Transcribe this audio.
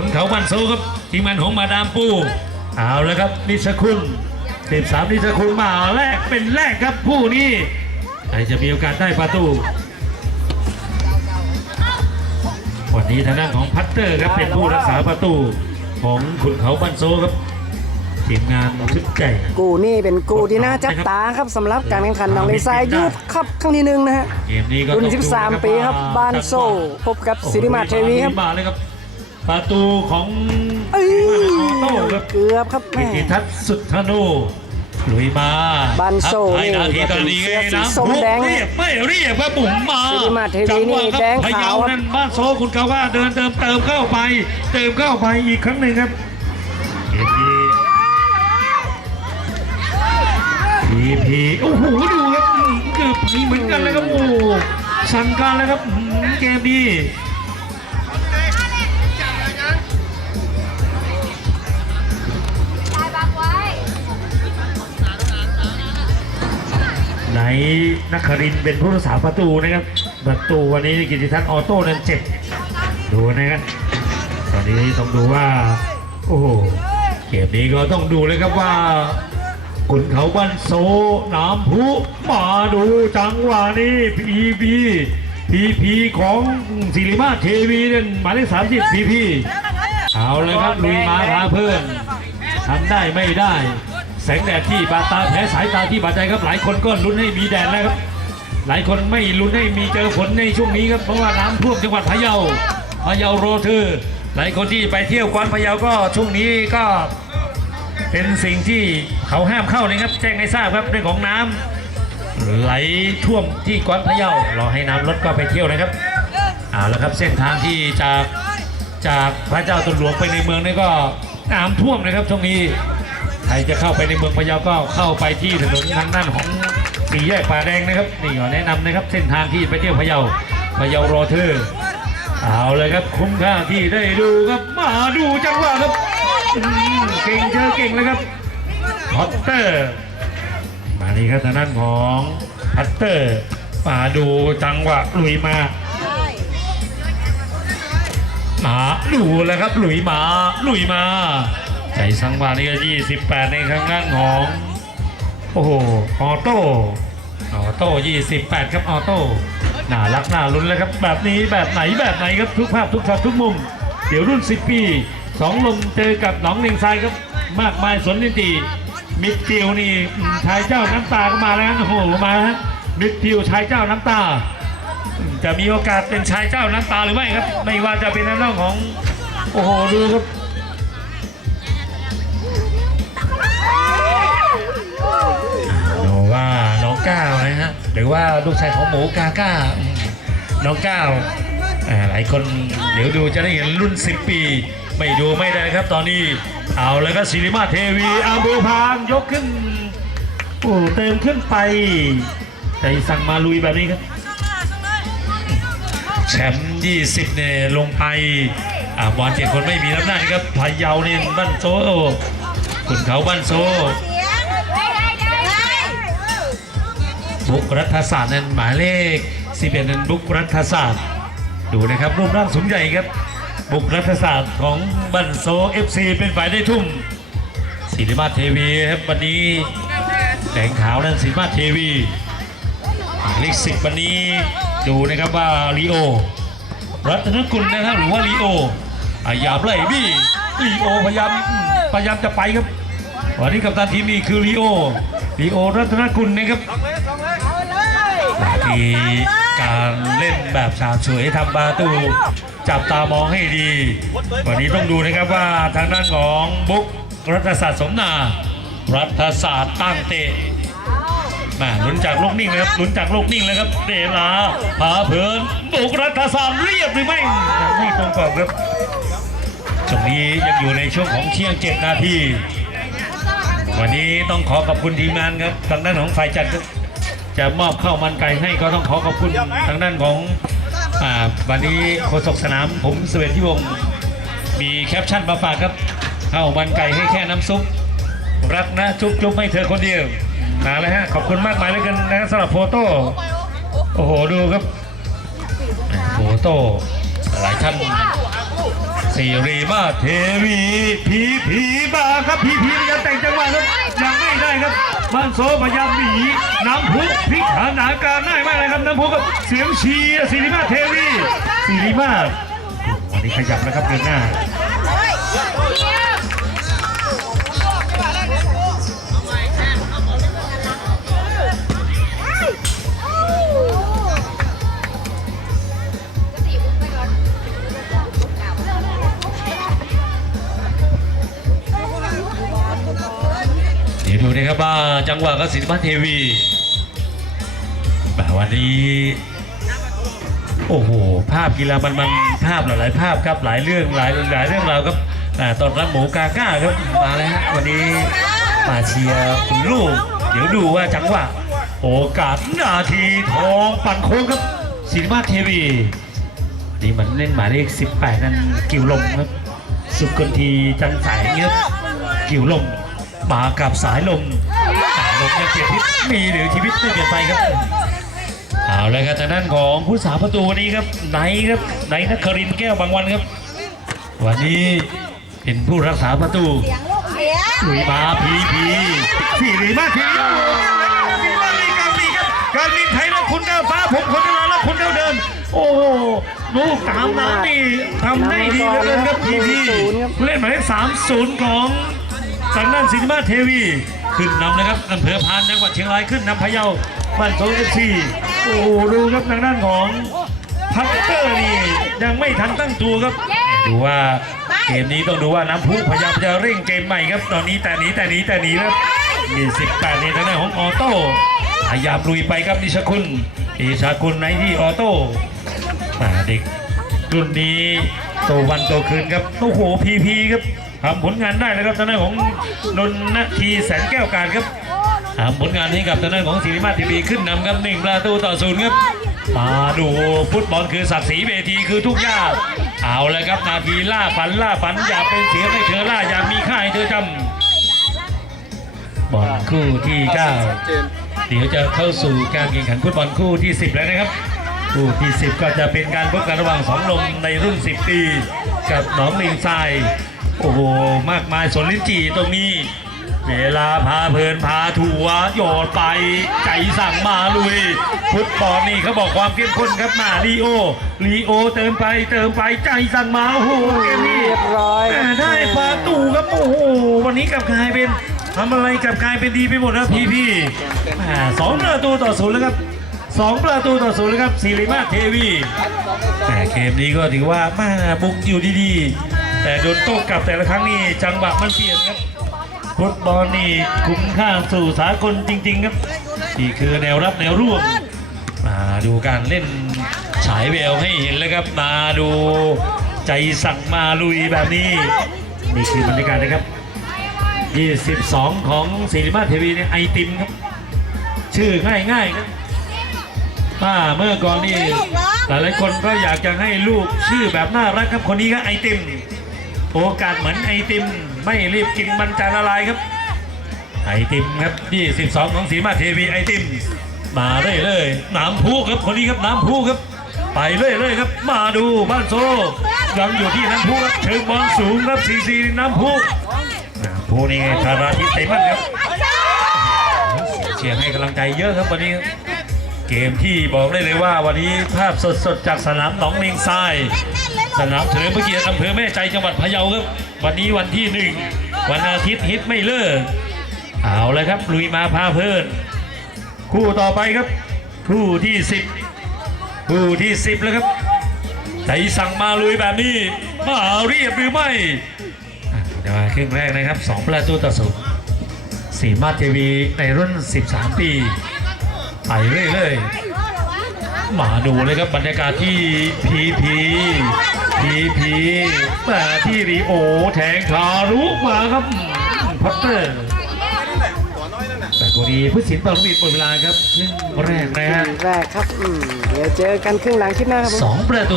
ขุนเขาบันโซครับทีมงานของมาดามปูเอาแล้วครับนิชคุณสิบสามนิชคุณมาแรกเป็นแรกครับผู้นี้ใครจะมีโอกาสได้ประตูวันนี้ทางด้านของพัตเตอร์ครับเป็นผู้รักษาประตูของขุนเขาบันโซครับทีมงานชุดใหญ่กูนี่เป็นกูที่น่าจับตาครับสำหรับการแข่งขันน้องเลซายยืดครับครั้งที่หนึ่งนะฮะเกมนี้ก็รุ่นต้องดูะค13 ปีครับว่บ้านโซ่พบกับสิริมาเทวีครับมาเลยครับ ประตูของเอ้ยทีมงานออโต้ครับเกือบครับกิแม่ติทัศน์สุดธนูลุยมาบ้านโซ่ทักทายนาทีตอนนี้นี่นะส้มแดงเรียบไม่เรียบว่าบุ๋มมาสิริมาเทวีจังหวะนี่ครับแดงพะขาวเยาครับนั่นบ้านโซ่คุณกาว่าเดินเติมเติมเข้าไป เติมเข้าไปอีกครั้งหนึ่งครับเกมนี้พีพีโอ้โหดูครับอื้อเกือบพีเหมือนกันเลยครับโอ้โหสั่งการแล้วครับอื้อหือเกมนี้ ไหนนักครินทร์เป็นผู้รักษาประตูนะครับ ประตูวันนี้กิติทัศน์ออโต้นั้นเจ็บ ดูนะครับตอนนี้ต้องดูว่า โอ้โหเกมนี้ก็ต้องดูเลยครับว่าขุนเขาบันโซน้ำพุมาดูจังหวะนี้พีพีพีพีของศิริมาเทวีนั่นหมายเลขสามสิบพีพีเอาเลยครับลุยมาพาเพื่อนทำได้ไม่ได้แสงแดดที่บาดตาแพ้สายตาที่บาดใจครับหลายคนก็ลุ้นให้มีแดดแล้วครับหลายคนไม่ลุ้นให้มีเจอฝนในช่วงนี้ครับเพราะว่าน้ำท่วมจังหวัดพะเยาพะเยาโรเทอหลายคนที่ไปเที่ยวกวนพะเยาก็ช่วงนี้ก็เป็นสิ่งที่เขาห้ามเข้าเลยครับ แจ้งให้ทราบครับเรื่องของน้ำไหลท่วมที่กวนพะเยารอให้น้ำลดก็ไปเที่ยวนะครับเอาละครับเส้นทางที่จากจากพระเจ้าตนหลวงไปในเมืองนี่ก็น้ำท่วมนะครับช่วงนี้ ครจะเข้าไปในเมืองพะเยาก็เข้าไปที่ถนนทางด้านของสี่แยกป่าแดงนะครับนี่ก็แนะนำนะครับ เส้นทางที่ไปเที่ยวพะเยาพะเยาโรเทอร์เอาเลยครับคุ้มค่าที่ได้ดูครับมาดูจังหวะครับเก่งเจอเก่งเลยครับพอตเตอร์มานี่ครับทางด้านของพัตเตอร์มาดูจังหวะลุยมามาดูแล้วครับลุยมาลุยมา ใจสังวานี่ก็ 28 ในครั้งนั้นของ โอ้โห ออโต้ ออโต้ 28 ครับ ออโต้ น่ารัก น่าลุ้นแล้วครับ แบบนี้ แบบไหน แบบไหนครับ ทุกภาพ ทุกช็อตทุกมุม เดี๋ยวรุ่น 10 ปีสองลมเจอกับหนองเลงทรายครับ มากมายสนนิตีมิดทิวนี่ชายเจ้าน้ำตาก็มาแล้วโอ้โหมาฮะมิดทิวชายเจ้าน้ำตา จะมีโอกาสเป็นชายเจ้าน้ำตาหรือไม่ครับ ไม่ว่าจะเป็นนเรื่องของ โอ้โหดูครับ ก้าวนะฮะหรือว่าลูกชายของหมูกาก้า น้องก้าวหลายคนเดี๋ยวดูจะได้เห็นรุ่น 10 ปี ไม่ดูไม่ได้ครับตอนนี้ เอาแล้วก็ศิริมาเทวีอาบูพานยกขึ้นโอ้เติมขึ้นไปใจสั่งมาลุยแบบนี้ครับแชมป์20เนี่ยลงไปอ่าบอลเจ็ดคนไม่มีน้ำหน้านี่ครับพะเยาเนี่ยบ้านโซขุนเขาบ้านโซ บุกรัฐศาสตร์นั้นหมายเลข11นั้นบุกรัฐศาสตร์ ดูนะครับรูปร่างสูงใหญ่ครับ บุกรัฐศาสตร์ของบันโซเอฟซีเป็นฝ่ายได้ทุ่มศิริมาเทวีครับวันนี้แดงขาวนั้นศิริมาเทวีหมายเลขสิบวันนี้ดูนะครับว่าลีโอรัตนกุลนะครับหรือว่าลีโอพยายามไล่บี้ลีโอพยายามพยายามจะไปครับวันนี้กัปตันทีมนี้คือลีโอลีโอรัตนกุลนะครับีการเล่นแบบฉาบฉวยทำประตูจับตามองให้ดี วันนี้ต้องดูนะครับว่าทางด้านของบุ๊กรัฐศาสตร์สมนา รัฐศาสตร์ตั้งเตะมาลุ้นจากลูกนิ่งเลยครับลุ้นจากลูกนิ่งเลยครับเดลาผาเพลินบุกรัฐศาสตร์เรียบหรือไม่ไม่ตรงกรอบครับช่วงนี้ยังอยู่ในช่วงของเที่ยงเจ็ดนาทีวันนี้ต้องขอขอบคุณทีมงานครับทางด้านของฝ่ายจัดครับ จะมอบข้าวมันไก่ให้ก็ต้องขอขอบคุณทางด้านของอ่าวันนี้โฆษกสนามผมเสวตที่วงศ์มีแคปชั่นมาฝากครับข้าวมันไก่ให้แค่น้ำซุปรักนะจุ๊บจุ๊บให้เธอคนเดียวมาเลยฮะขอบคุณมากมายเลยกันนะสำหรับโฟโต้โอ้โหดูครับโฟโต้หลายท่านเซสีรีมาเทวีพีพีมาครับพีพีพยายามแต่งจังหวะครับยังไม่ได้ครับ มันโซพยายามหนีน้ำพุพลิกหาหนาการได้มากเลยครับน้ำพุกับเสียงเชียร์สีรีมาเทวีสีรีมาวันนี้ขยับนะครับเดินหน้า นะครับว่าจังหวะกสินพัฒเทวีแบบวันนี้ โอ้โห ภาพกีฬามันมันภาพหลายๆภาพครับหลายเรื่องหลายหลายเรื่องราวครับอ่าตอนรับหมูกาก้าครับมาแล้วฮะวันนี้มาเชียร์คุณลูก เดี๋ยวดูว่าจังหวะโอกาสนาทีทองปั่นโค้งครับศิลปาเทวีนี่มันเล่นหมายเลข18 นั่นกิ่วลมครับ สุกลทีจันแสงครับกิ่วลม มากับสายลมสายลมยังเปลี่ยนทิศมีหรือชีวิตไม่เปลี่ยนไปครับเอาเลยครับทางด้านของผู้สาประตูวันนี้ครับไนท์ครับไนท์นครินทร์แก้วบางวันครับ วันนี้เป็นผู้รักษาประตูลุยมาพีพีสี่หรือมาทีการมีครับการมีไทยและคุณดาวฟ้าผมคนเดียวและคุณดาวเดิมโอ้โหลูกตามน้ำนี่ทำได้ดีเหลือเกินครับพีพีเล่นหมายเลขสามศูนย์ของ ทางด้านสินมาเทวี ขึ้นนำนะครับอำเภอพานจังหวัดเชียงรายขึ้นนำพะเยาบ้านโซนซีโอ้โหดูครับทางด้านของพัตเตอร์นี่ยังไม่ทันตั้งตัวครับ ดูว่าเกมนี้ต้องดูว่าน้ำพุพยายามจะเร่งเกมใหม่ครับตอนนี้แต่หนีแต่หนีแต่หนีครับมี18นี่ทางด้านของออโต้พยายามลุยไปครับนิชคุณอิชาคุณในที่ออโต้อ่าเด็กรุ่นนี้โตวันโตคืนครับโอ้โหพีพีครับ ทำผลงานได้เลยครับทางด้านของนนททีแสนแก้วการครับทำผลงานให้กับทางด้านของศิริมาทีวีขึ้นนำครับหนึ่งประตูต่อศูนย์ครับมาดูฟุตบอลคือศักดิ์ศรีเวทีคือทุกอย่างเอาเลยครับนาทีล่าฝันล่าฝันอย่าเป็นเสียให้เธอล่าอย่ามีค่าให้เธอจำบอลคู่ที่เก้าเดี๋ยวจะเข้าสู่การแข่งขันฟุตบอลคู่ที่ 10 แล้วนะครับ คู่ที่ 10 ก็จะเป็นการพบกันระหว่างสองลมในรุ่น 10 ปี กับหนองลิงทราย โอ้โห มากมายสนลิ้นจี่ตรงนี้ เวลาพาเพลินพาทัวร์โยนไปใจสั่งมาลุย ฟุตบอลนี่เขาบอกความเข้มข้นครับมาลีโอลีโอเติมไปเติมไปใจสั่งมาโอ้โหเกมนี้เรียบร้อยแม่ได้ประตูครับโอ้โหวันนี้กลับกลายเป็นทำอะไรกลับกลายเป็นดีไปหมดนะพี่พี่ๆแม่สองประตูต่อศูนย์แล้วครับสองประตูต่อศูนย์แล้วครับศิริมาเทวีแต่เกมนี้ก็ถือว่ามาบุกอยู่ดีๆ แต่โดนโต้กลับแต่ละครั้งนี่จังหวะมันเปลี่ยนครับฟุตบอลนี่คุ้มค่าสู่สากลจริง ๆ ครับนี่คือแนวรับแนวร่วมมาดูการเล่นฉายแววให้เห็นเลยครับมาดูใจสั่งมาลุยแบบนี้ นี่คือบรรยากาศนะครับ 22 ของศิริมาเทวีเนี่ยไอติมครับ ชื่อง่ายๆครับป้าเมื่อก่อนนี่หลายๆคนก็อยากจะให้ลูกชื่อแบบน่ารักครับคนนี้ก็ไอติม โอกาสเหมือนไอติมไม่รีบกินมันจะละลายครับ ไอติมครับ 22 ของสีมาเทวีไอติม มาเรื่อยเลยๆน้ำพุครับคนนี้ครับน้ำพุครับ ไปเรื่อยเลยๆครับ มาดูบ้านโซยังอยู่ที่น้ำพุครับเชิงบอลสูงครับสีสีน้ำพุน้ำพุนี่ไงธาราทิตเตมันครับเชียร์ให้กำลังใจเยอะครับวันนี้เกมที่บอกได้เลยว่าวันนี้ภาพสดๆจากสนามหนองเลงทราย สนามเฉลิมพระเกียรติอำเภอแม่ใจจังหวัดพะเยาครับ วันนี้วันที่หนึ่งวันอาทิตย์ฮิตไม่เลิก เอาเลยครับลุยมาพาเพลิน คู่ต่อไปครับ คู่ที่สิบคู่ที่สิบแล้วครับใจสั่งมาลุยแบบนี้มาเรียบหรือไม่เดี๋ยวมาครึ่งแรกนะครับสองประตูต่อศูนย์สีมาเทวีในรุ่น 13 ปีไปเรื่อยๆมาดูเลยครับบรรยากาศที่พีพี พีพีมาที่รีโอแทงทารุมาครับพัตเตอร์แต่กรณีผู้สินปรมิตรหมดเวลาครับครึ่งแรกนะฮะ แรกครับอืมเดี๋ยวเจอกันครึ่งหลังคลิปหน้าครับผม สองประตู